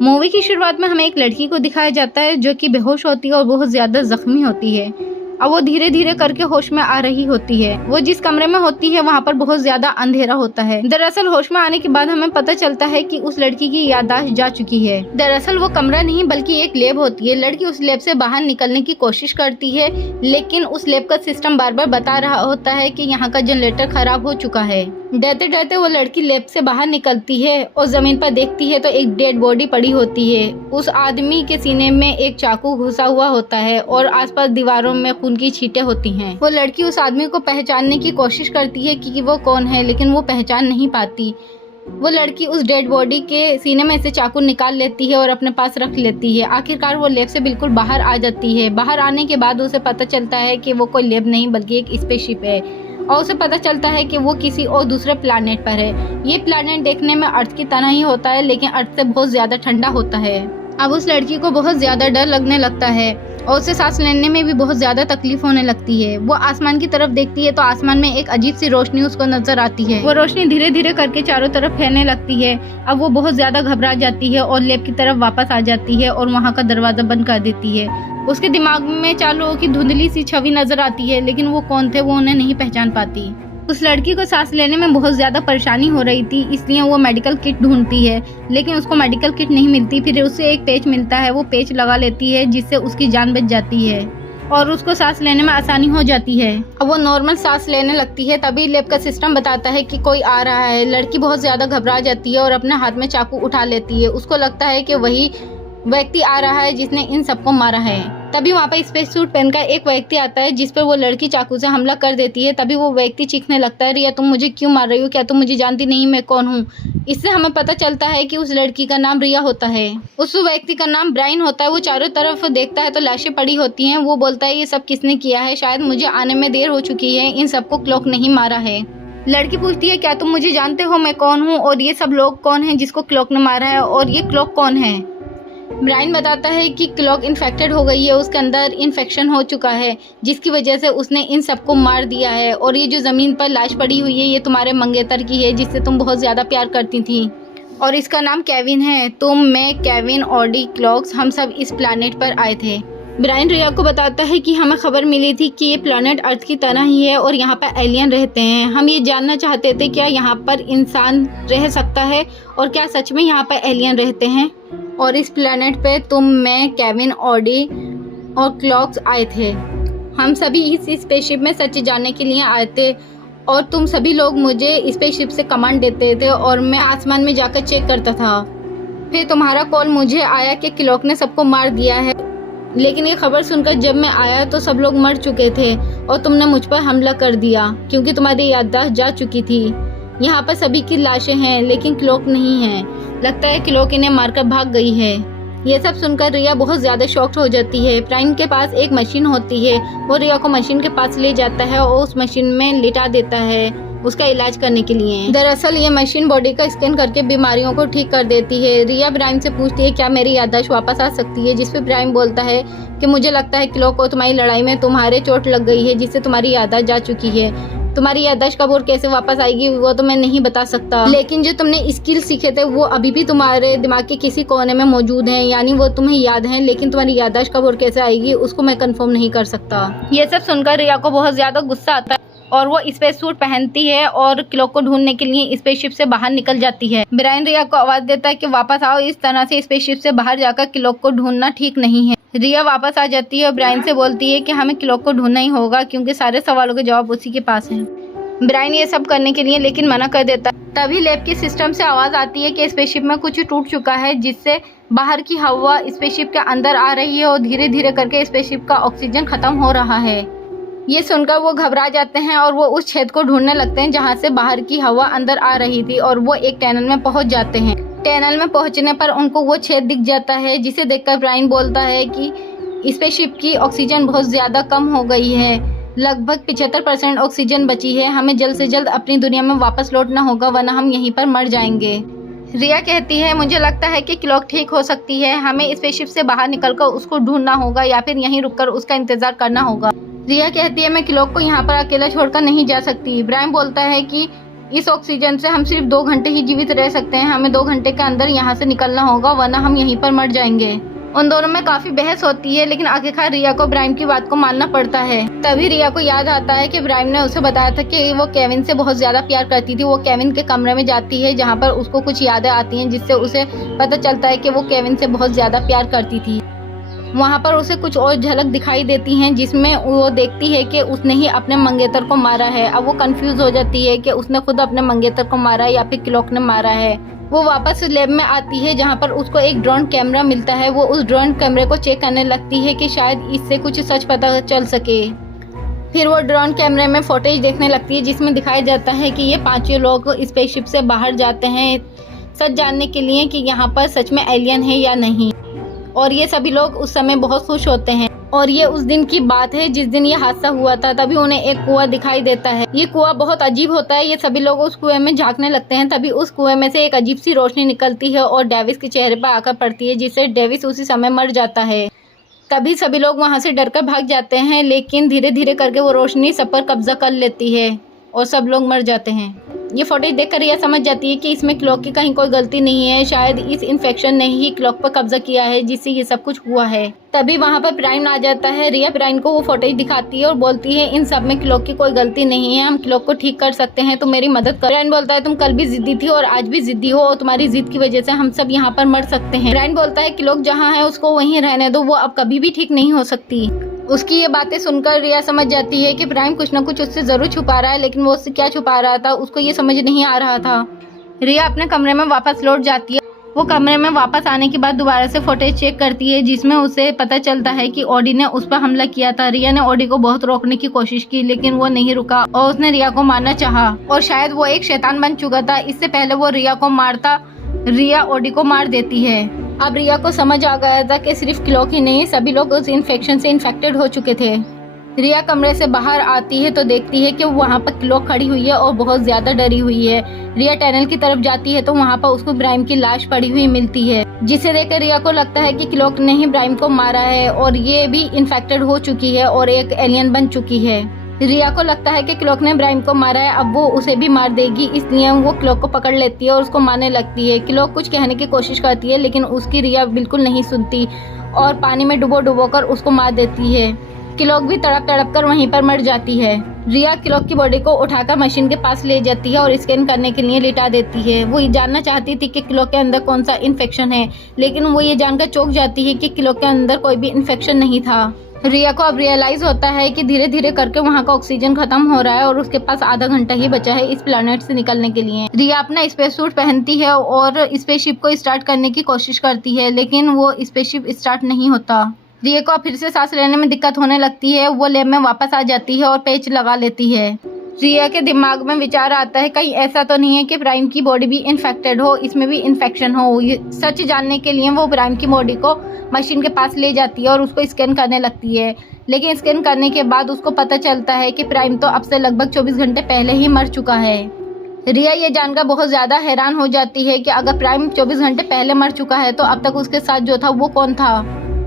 Movie की शुरुआत में हमें एक लड़की को दिखाया जाता है जो कि बेहोश होती है और बहुत ज़्यादा जख्मी होती है। अब वो धीरे धीरे करके होश में आ रही होती है। वो जिस कमरे में होती है वहाँ पर बहुत ज्यादा अंधेरा होता है। दरअसल होश में आने के बाद हमें पता चलता है कि उस लड़की की याददाश्त जा चुकी है। दरअसल वो कमरा नहीं बल्कि एक लैब होती है। लड़की उस लैब से बाहर निकलने की कोशिश करती है, लेकिन उस लैब का सिस्टम बार बार बता रहा होता है कि यहाँ का जनरेटर खराब हो चुका है। डरते डरते वो लड़की लैब से बाहर निकलती है और जमीन पर देखती है तो एक डेड बॉडी पड़ी होती है। उस आदमी के सीने में एक चाकू घुसा हुआ होता है और आसपास दीवारों में खून की छींटें होती हैं। वो लड़की उस आदमी को पहचानने की कोशिश करती है कि वो कौन है, लेकिन वो पहचान नहीं पाती। वो लड़की उस डेड बॉडी के सीने में से चाकू निकाल लेती है और अपने पास रख लेती है। आखिरकार वो लैब से बिल्कुल बाहर आ जाती है। बाहर आने के बाद उसे पता चलता है कि वो कोई लैब नहीं बल्कि एक स्पेसशिप है और उसे पता चलता है कि वो किसी और दूसरे प्लैनेट पर है। ये प्लैनेट देखने में अर्थ की तरह ही होता है, लेकिन अर्थ से बहुत ज़्यादा ठंडा होता है। अब उस लड़की को बहुत ज़्यादा डर लगने लगता है और उसे सांस लेने में भी बहुत ज़्यादा तकलीफ होने लगती है। वो आसमान की तरफ देखती है तो आसमान में एक अजीब सी रोशनी उसको नजर आती है। वो रोशनी धीरे धीरे करके चारों तरफ फैलने लगती है। अब वो बहुत ज़्यादा घबरा जाती है और लैब की तरफ वापस आ जाती है और वहाँ का दरवाज़ा बंद कर देती है। उसके दिमाग में चार लोगों की धुंधली सी छवि नजर आती है, लेकिन वो कौन थे वो उन्हें नहीं पहचान पाती। उस लड़की को सांस लेने में बहुत ज़्यादा परेशानी हो रही थी, इसलिए वो मेडिकल किट ढूंढती है, लेकिन उसको मेडिकल किट नहीं मिलती। फिर उसे एक पेच मिलता है, वो पेच लगा लेती है जिससे उसकी जान बच जाती है और उसको सांस लेने में आसानी हो जाती है। अब वो नॉर्मल सांस लेने लगती है। तभी लैब का सिस्टम बताता है कि कोई आ रहा है। लड़की बहुत ज़्यादा घबरा जाती है और अपने हाथ में चाकू उठा लेती है। उसको लगता है कि वही व्यक्ति आ रहा है जिसने इन सबको मारा है। तभी वहाँ पर स्पेस सूट पहनकर एक व्यक्ति आता है जिस पर वो लड़की चाकू से हमला कर देती है। तभी वो व्यक्ति चीखने लगता है, रिया तुम मुझे क्यों मार रही हो? क्या तुम मुझे जानती नहीं मैं कौन हूँ? इससे हमें पता चलता है कि उस लड़की का नाम रिया होता है। उस व्यक्ति का नाम ब्रायन होता है। वो चारों तरफ देखता है तो लाशें पड़ी होती हैं। वो बोलता है ये सब किसने किया है? शायद मुझे आने में देर हो चुकी है, इन सबको क्लॉक नहीं मारा है। लड़की पूछती है क्या तुम मुझे जानते हो मैं कौन हूँ और ये सब लोग कौन हैं जिसको क्लॉक ने मारा है और ये क्लॉक कौन है? ब्रायन बताता है कि क्लॉक इन्फेक्टेड हो गई है, उसके अंदर इन्फेक्शन हो चुका है जिसकी वजह से उसने इन सबको मार दिया है। और ये जो ज़मीन पर लाश पड़ी हुई है ये तुम्हारे मंगेतर की है जिससे तुम बहुत ज़्यादा प्यार करती थी और इसका नाम केविन है। तुम, मैं, केविन, ऑडी, क्लॉक्स हम सब इस प्लैनेट पर आए थे। ब्रायन रिया को बताता है कि हमें खबर मिली थी कि ये प्लैनेट अर्थ की तरह ही है और यहाँ पर एलियन रहते हैं। हम ये जानना चाहते थे क्या यहाँ पर इंसान रह सकता है और क्या सच में यहाँ पर एलियन रहते हैं। और इस प्लैनेट पे तुम, मैं, केविन, ऑडी और क्लॉक्स आए थे। हम सभी इस स्पेसशिप में सच जानने के लिए आए थे और तुम सभी लोग मुझे स्पेसशिप से कमांड देते थे और मैं आसमान में जाकर चेक करता था। फिर तुम्हारा कॉल मुझे आया कि क्लॉक ने सबको मार दिया है, लेकिन ये खबर सुनकर जब मैं आया तो सब लोग मर चुके थे और तुमने मुझ पर हमला कर दिया क्योंकि तुम्हारी याददाश्त जा चुकी थी। यहाँ पर सभी की लाशें हैं लेकिन क्लॉक नहीं है। लगता है क्लॉक इन्हें मारकर भाग गई है। ये सब सुनकर रिया बहुत ज़्यादा शॉक्ड हो जाती है। ब्रायन के पास एक मशीन होती है, वो रिया को मशीन के पास ले जाता है और उस मशीन में लिटा देता है उसका इलाज करने के लिए। दरअसल ये मशीन बॉडी का स्कैन करके बीमारियों को ठीक कर देती है। रिया ब्रायन से पूछती है क्या मेरी याददाश्त वापस आ सकती है, जिस पे ब्रायन बोलता है कि मुझे लगता है क्लॉक को तुम्हारी लड़ाई में तुम्हारे चोट लग गई है जिससे तुम्हारी याददाश्त जा चुकी है। तुम्हारी याददाश्त कब और कैसे वापस आएगी वो तो मैं नहीं बता सकता, लेकिन जो तुमने स्किल सीखे थे वो अभी भी तुम्हारे दिमाग के किसी कोने में मौजूद हैं, यानी वो तुम्हें याद हैं, लेकिन तुम्हारी याददाश्त कब और कैसे आएगी उसको मैं कंफर्म नहीं कर सकता। ये सब सुनकर रिया को बहुत ज्यादा गुस्सा आता है और वो स्पेस सूट पहनती है और क्लॉक को ढूंढने के लिए स्पेसशिप से बाहर निकल जाती है। ब्रायन रिया को आवाज देता है कि वापस आओ, इस तरह से स्पेसशिप से बाहर जाकर क्लॉक को ढूंढना ठीक नहीं है। रिया वापस आ जाती है और ब्रायन से बोलती है कि हमें क्लॉक को ढूंढना ही होगा क्योंकि सारे सवालों के जवाब उसी के पास हैं। ब्रायन ये सब करने के लिए लेकिन मना कर देता है। तभी लैब के सिस्टम से आवाज़ आती है कि स्पेसशिप में कुछ टूट चुका है जिससे बाहर की हवा स्पेसशिप के अंदर आ रही है और धीरे धीरे करके स्पेसशिप का ऑक्सीजन खत्म हो रहा है। ये सुनकर वो घबरा जाते हैं और वो उस छेद को ढूंढने लगते हैं जहाँ से बाहर की हवा अंदर आ रही थी और वो एक टनल में पहुँच जाते हैं। टनल में पहुँचने पर उनको वो छेद दिख जाता है जिसे देखकर ब्रायन बोलता है कि स्पेसशिप की ऑक्सीजन बहुत ज़्यादा कम हो गई है, लगभग 75% ऑक्सीजन बची है। हमें जल्द से जल्द अपनी दुनिया में वापस लौटना होगा वरना हम यहीं पर मर जाएंगे। रिया कहती है मुझे लगता है कि क्लॉक ठीक हो सकती है, हमें स्पेसशिप से बाहर निकलकर उसको ढूंढना होगा या फिर यहीं रुककर उसका इंतजार करना होगा। रिया कहती है मैं क्लॉक को यहाँ पर अकेला छोड़कर नहीं जा सकती। ब्रायन बोलता है कि इस ऑक्सीजन से हम सिर्फ 2 घंटे ही जीवित रह सकते हैं, हमें 2 घंटे के अंदर यहाँ से निकलना होगा वरना हम यहीं पर मर जाएंगे। उन दोनों में काफी बहस होती है, लेकिन आखिरकार रिया को ब्राइम की बात को मानना पड़ता है। तभी रिया को याद आता है कि ब्राइम ने उसे बताया था कि वो केविन से बहुत ज्यादा प्यार करती थी। वो केविन के कमरे में जाती है जहाँ पर उसको कुछ यादें आती हैं, जिससे उसे पता चलता है कि वो केविन से बहुत ज्यादा प्यार करती थी। वहाँ पर उसे कुछ और झलक दिखाई देती हैं जिसमें वो देखती है कि उसने ही अपने मंगेतर को मारा है। अब वो कंफ्यूज हो जाती है कि उसने खुद अपने मंगेतर को मारा है या फिर क्लॉक ने मारा है। वो वापस लैब में आती है जहाँ पर उसको एक ड्रोन कैमरा मिलता है। वो उस ड्रोन कैमरे को चेक करने लगती है कि शायद इससे कुछ सच पता चल सके। फिर वो ड्रोन कैमरे में फुटेज देखने लगती है जिसमें दिखाया जाता है कि ये 5 लोग स्पेसशिप से बाहर जाते हैं सच जानने के लिए कि यहाँ पर सच में एलियन है या नहीं। और ये सभी लोग उस समय बहुत खुश होते हैं। और ये उस दिन की बात है जिस दिन ये हादसा हुआ था। तभी उन्हें एक कुआं दिखाई देता है। ये कुआं बहुत अजीब होता है। ये सभी लोग उस कुएं में झांकने लगते हैं। तभी उस कुएं में से एक अजीब सी रोशनी निकलती है और डेविस के चेहरे पर आकर पड़ती है, जिससे डेविस उसी समय मर जाता है। तभी सभी लोग वहाँ से डरकर भाग जाते हैं, लेकिन धीरे धीरे करके वो रोशनी सब पर कब्जा कर लेती है और सब लोग मर जाते हैं। ये फुटेज देखकर यह समझ जाती है कि इसमें क्लॉक की कहीं कोई गलती नहीं है। शायद इस इन्फेक्शन ने ही क्लॉक पर कब्जा किया है जिससे ये सब कुछ हुआ है। तभी वहाँ पर ब्राइन आ जाता है। रिया ब्राइन को वो फुटेज दिखाती है और बोलती है इन सब में क्लॉक की कोई गलती नहीं है, हम क्लॉक को ठीक कर सकते हैं, तो मेरी मदद कर। ब्राइन बोलता है तुम कल भी जिद्दी थी और आज भी जिद्दी हो और तुम्हारी जिद की वजह से हम सब यहाँ पर मर सकते हैं। ब्राइन बोलता है क्लॉक जहाँ है उसको वहीं रहने दो, वो अब कभी भी ठीक नहीं हो सकती। उसकी ये बातें सुनकर रिया समझ जाती है कि प्राइम कुछ न कुछ उससे जरूर छुपा रहा है, लेकिन वो उससे क्या छुपा रहा था उसको ये समझ नहीं आ रहा था। रिया अपने कमरे में वापस लौट जाती है। वो कमरे में वापस आने के बाद दोबारा से फुटेज चेक करती है जिसमें उसे पता चलता है कि ऑडी ने उस पर हमला किया था। रिया ने ऑडी को बहुत रोकने की कोशिश की, लेकिन वो नहीं रुका और उसने रिया को मारना चाहा और शायद वो एक शैतान बन चुका था। इससे पहले वो रिया को मारता, रिया ऑडी को मार देती है। अब रिया को समझ आ गया था कि सिर्फ क्लॉक ही नहीं, सभी लोग उस इन्फेक्शन से इन्फेक्टेड हो चुके थे। रिया कमरे से बाहर आती है तो देखती है कि वहाँ पर क्लॉक खड़ी हुई है और बहुत ज्यादा डरी हुई है। रिया टनल की तरफ जाती है तो वहाँ पर उसको ब्राइम की लाश पड़ी हुई मिलती है, जिसे देखकर रिया को लगता है कि क्लॉक ने ही ब्राइम को मारा है और ये भी इन्फेक्टेड हो चुकी है और एक एलियन बन चुकी है। रिया को लगता है कि क्लॉक ने ब्राइम को मारा है, अब वो उसे भी मार देगी, इसलिए वो क्लॉक को पकड़ लेती है और उसको मारने लगती है। क्लॉक कुछ कहने की कोशिश करती है लेकिन उसकी रिया बिल्कुल नहीं सुनती और पानी में डुबो कर उसको मार देती है। क्लॉक भी तड़प कर वहीं पर मर जाती है। रिया क्लॉक की बॉडी को उठाकर मशीन के पास ले जाती है और स्कैन करने के लिए लिटा देती है। वो ये जानना चाहती थी कि क्लॉक के अंदर कौन सा इन्फेक्शन है, लेकिन वो ये जानकर चौंक जाती है कि क्लॉक के अंदर कोई भी इन्फेक्शन नहीं था। रिया को अब रियलाइज होता है कि धीरे धीरे करके वहाँ का ऑक्सीजन खत्म हो रहा है और उसके पास आधा घंटा ही बचा है इस प्लेनेट से निकलने के लिए। रिया अपना स्पेस सूट पहनती है और स्पेसशिप को स्टार्ट करने की कोशिश करती है, लेकिन वो स्पेसशिप स्टार्ट नहीं होता। रिया को फिर से सांस लेने में दिक्कत होने लगती है। वो लैब में वापस आ जाती है और पेच लगा लेती है। रिया के दिमाग में विचार आता है कहीं ऐसा तो नहीं है कि प्राइम की बॉडी भी इन्फेक्टेड हो, इसमें भी इन्फेक्शन हो। ये सच जानने के लिए वो प्राइम की बॉडी को मशीन के पास ले जाती है और उसको स्कैन करने लगती है, लेकिन स्कैन करने के बाद उसको पता चलता है कि प्राइम तो अब से लगभग 24 घंटे पहले ही मर चुका है। रिया ये जानकर बहुत ज्यादा हैरान हो जाती है कि अगर प्राइम 24 घंटे पहले मर चुका है तो अब तक उसके साथ जो था वो कौन था।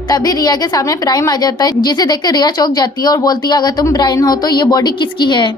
तभी रिया के सामने प्राइम आ जाता है, जिसे देखकर रिया चौंक जाती है और बोलती है अगर तुम ब्राइन हो तो ये बॉडी किसकी है।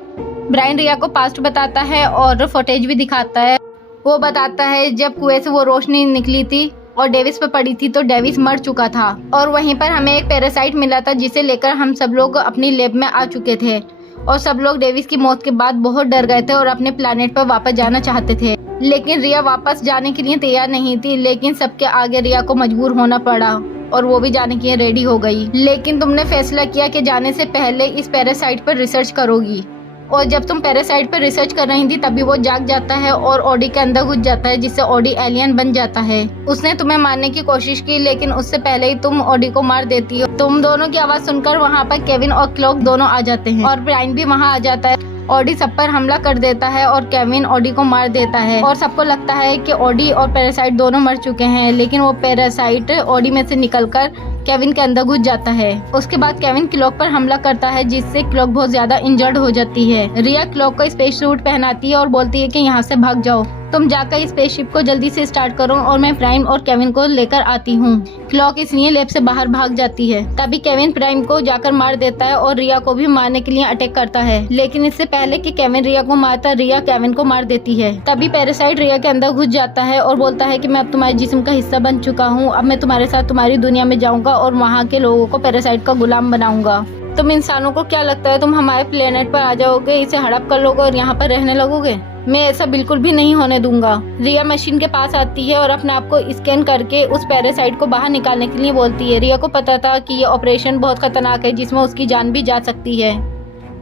ब्राइन रिया को पास्ट बताता है और फुटेज भी दिखाता है। वो बताता है जब कुएं से वो रोशनी निकली थी और डेविस पे पड़ी थी तो डेविस मर चुका था और वहीं पर हमें एक पैरासाइट मिला था जिसे लेकर हम सब लोग अपनी लैब में आ चुके थे और सब लोग डेविस की मौत के बाद बहुत डर गए थे और अपने प्लेनेट पर वापस जाना चाहते थे, लेकिन रिया वापस जाने के लिए तैयार नहीं थी। लेकिन सबके आगे रिया को मजबूर होना पड़ा और वो भी जाने के लिए रेडी हो गई। लेकिन तुमने फैसला किया कि जाने से पहले इस पैरासाइट पर रिसर्च करोगी, और जब तुम पैरासाइट पर रिसर्च कर रही थी तभी वो जाग जाता है और ऑडी के अंदर घुस जाता है, जिससे ऑडी एलियन बन जाता है। उसने तुम्हें मारने की कोशिश की लेकिन उससे पहले ही तुम ऑडी को मार देती हो। तुम दोनों की आवाज सुनकर वहाँ पर केविन और क्लॉक दोनों आ जाते हैं और ब्राइन भी वहाँ आ जाता है। ऑडी सब पर हमला कर देता है और केविन ऑडी को मार देता है और सबको लगता है कि ऑडी और पैरासाइट दोनों मर चुके हैं, लेकिन वो पैरासाइट ऑडी में से निकलकर केविन के अंदर घुस जाता है। उसके बाद केविन क्लॉक पर हमला करता है, जिससे क्लॉक बहुत ज्यादा इंजर्ड हो जाती है। रिया क्लॉक को स्पेस सूट पहनाती है और बोलती है कि यहाँ से भाग जाओ, तुम जाकर स्पेसशिप को जल्दी से स्टार्ट करो और मैं प्राइम और केविन को लेकर आती हूँ। क्लॉक इसलिए लैब से बाहर भाग जाती है। तभी केविन प्राइम को जाकर मार देता है और रिया को भी मारने के लिए अटैक करता है, लेकिन इससे पहले कि केविन रिया को मारता, रिया केविन को मार देती है। तभी पैरासाइट रिया के अंदर घुस जाता है और बोलता है कि मैं अब तुम्हारे जिस्म का हिस्सा बन चुका हूँ, अब मैं तुम्हारे साथ तुम्हारी दुनिया में जाऊंगा और वहाँ के लोगों को पैरासाइट का गुलाम बनाऊंगा। तुम इंसानों को क्या लगता है तुम हमारे प्लेनेट पर आ जाओगे, इसे हड़प कर लोगे और यहाँ पर रहने लगोगे? मैं ऐसा बिल्कुल भी नहीं होने दूंगा। रिया मशीन के पास आती है और अपने आप को स्कैन करके उस पैरासाइट को बाहर निकालने के लिए बोलती है। रिया को पता था कि ये ऑपरेशन बहुत खतरनाक है, जिसमें उसकी जान भी जा सकती है,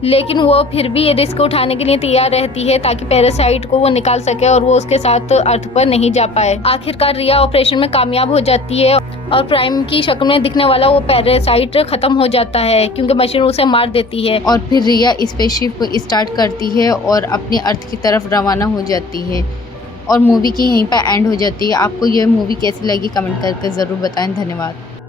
लेकिन वो फिर भी ये रिस्क उठाने के लिए तैयार रहती है ताकि पैरासाइट को वो निकाल सके और वो उसके साथ अर्थ पर नहीं जा पाए। आखिरकार रिया ऑपरेशन में कामयाब हो जाती है और प्राइम की शक्ल में दिखने वाला वो पैरासाइट खत्म हो जाता है, क्योंकि मशीन उसे मार देती है। और फिर रिया स्पेसशिप को स्टार्ट करती है और अपनी अर्थ की तरफ रवाना हो जाती है और मूवी की यहीं पर एंड हो जाती है। आपको ये मूवी कैसी लगी कमेंट करके ज़रूर बताएं। धन्यवाद।